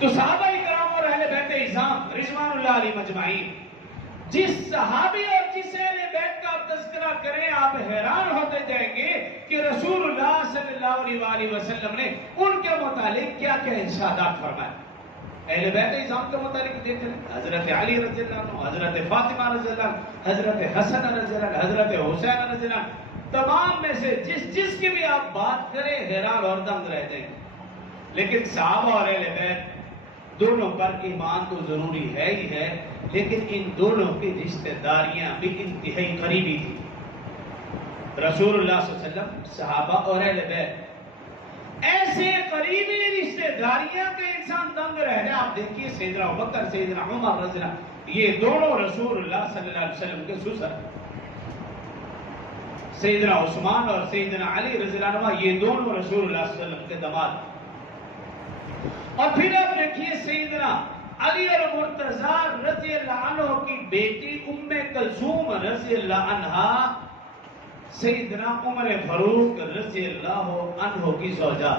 تو صحابہ کرام اور اہل بیت اعظام رضوان اللہ علیہ مجمعین، جس صحابی اور جس اہل بیت کا تذکرہ کریں آپ حیران ہوتے جائیں گے کہ رسول اللہ صلی اللہ علیہ وآلہ وسلم نے ان کے متعلق کیا کیا ارشادات فرمائے۔ اہل بیت اعظام کے متعلق دیکھ لیں، حضرت علی رضی اللہ عنہ، حضرت فاطمہ رضی اللہ عنہ، حضرت حسن رضی اللہ عنہ، حضرت حسین رضی اللہ عنہ، تمام میں سے جس کی بھی آپ بات کریں حیران اور دنگ رہ جائیں گے۔ لیکن صحابہ اور اہل بیت دونوں پر ایمان تو ضروری ہے ہی ہے، لیکن ان دونوں کی رشتہ داریاں بھی انتہائی قریبی تھی۔ رسول اللہ صلی اللہ علیہ وسلم، صحابہ اور اہل بیت ایسے قریبی رشتہ داریاں کے انسان دنگ رہ جائے۔ آپ دیکھیے سیدنا ابوبکر، سیدنا عمر رضی اللہ عنہ، یہ دونوں رسول اللہ صلی اللہ علیہ وسلم کے سسر، سیدنا عثمان اور سیدنا علی رضی اللہ عنہ یہ دونوں رسول اللہ صلی اللہ علیہ وسلم کے داماد۔ اور پھر آپ دیکھیے سیدنا علی اور مرتضیٰ رضی اللہ عنہ کی بیٹی ام کلثوم رضی اللہ عنہا سیدنا عمر فاروق رضی اللہ عنہ کی زوجہ۔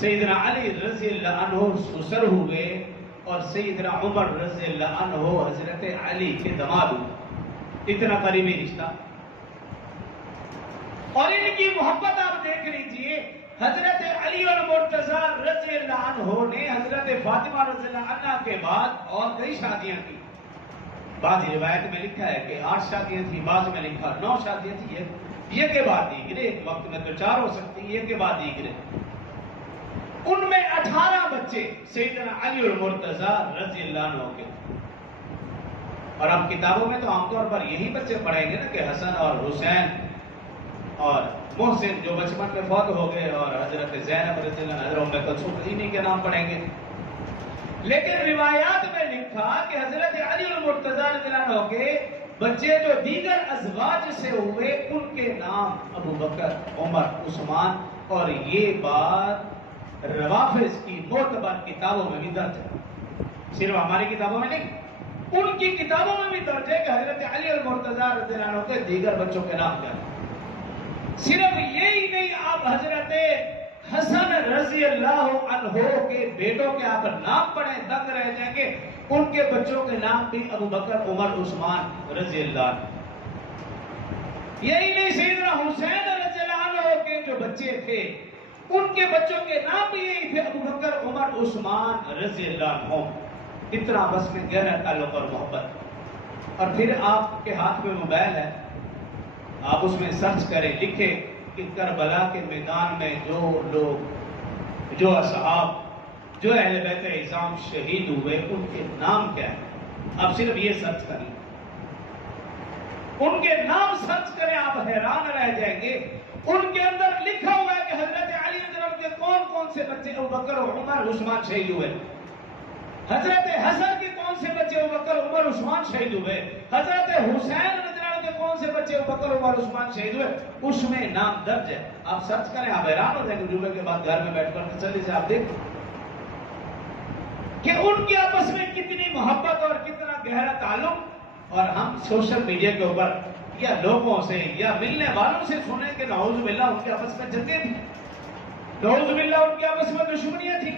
سیدنا علی رضی اللہ عنہ سسر ہوئے اور سیدنا عمر رضی اللہ عنہ حضرت علی کے داماد ہوئے۔ اتنا قریبی رشتہ، اور ان کی محبت آپ دیکھ لیجئے۔ حضرت علی اور مرتضیٰ رضی اللہ عنہ نے حضرت فاطمہ رضی اللہ عنہ کے بعد اور کئی شادیاں کی۔ بعض روایت میں لکھا ہے کہ 8 شادیاں تھی، بعض میں لکھا 9 شادیاں تھی، یہ کے بعد دیگرے، ایک وقت میں تو 4 ہو سکتی، یہ کے بعد دیگرے۔ ان میں 18 بچے سیدنا علی اور مرتضیٰ رضی اللہ عنہ کے۔ اور اب کتابوں میں تو عام طور پر یہی بچے پڑھیں گے نا کہ حسن اور حسین اور محسن جو بچپن میں فوت ہو گئے، اور حضرت زینب رضی اللہ عنہ، حضرت ام کلثوم انہی کے نام پڑھیں گے۔ لیکن روایات میں لکھا کہ حضرت علی اور مرتضیٰ رضی اللہ عنہ کے بچے جو دیگر ازواج سے ہوئے ان کے نام ابو بکر، عمر، عثمان، اور یہ بات روافض کی معتبر کتابوں میں بھی درج ہے، صرف ہماری کتابوں میں نہیں، ان کی کتابوں میں بھی درج ہے کہ حضرت علی اور مرتضیٰ رضی اللہ عنہ کے دیگر بچوں کے نام کیا ہیں۔ صرف یہی نہیں، آپ حضرت حسن رضی اللہ عنہ کے بیٹوں کے آپ نام پڑھیں دنگ رہ جائیں گے، ان کے بچوں کے نام بھی ابو بکر، عمر، عثمان رضی اللہ عنہ۔ یہی نہیں، سیدنا حسین رضی اللہ عنہ کے جو بچے تھے ان کے بچوں کے نام بھی یہی تھے، ابو بکر، عمر، عثمان رضی اللہ عنہ۔ اتنا بس میں گہرا تعلق اور محبت۔ اور پھر آپ کے ہاتھ میں موبائل ہے، آپ اس میں سرچ کریں، لکھیں کہ کربلا کے میدان میں جو لوگ، جو اصحاب، جو اہل بیت اعظام شہید ہوئے ان کے نام کیا ہیں۔ آپ صرف یہ سرچ کریں، ان کے نام سرچ کریں، آپ حیران رہ جائیں گے۔ ان کے اندر لکھا ہوا ہے کہ حضرت علی رضی اللہ عنہ کے کون کون سے بچے ابو بکر، عمر، عثمان شہید ہوئے، حضرت حسن کے کون سے بچے ابو بکر، عمر، عثمان شہید ہوئے، حضرت حسین رضی اللہ عنہ کے کون سے بچے ابو بکر، عمر، عثمان شہید ہوئے، اس میں نام درج ہے۔ آپ سرچ کریں، آپ حیران ہو جائیں گے۔ جمعے کے بعد گھر میں بیٹھ کر تسلی سے آپ دیکھیں کہ ان کی آپس میں کتنی محبت اور کتنا گہرا تعلق۔ اور ہم سوشل میڈیا کے اوپر یا لوگوں سے یا ملنے والوں سے سنیں کہ نعوذ باللہ ان کے آپس میں جنگیں تھیں، نعوذ باللہ ان کے آپس میں دشمنیاں تھیں۔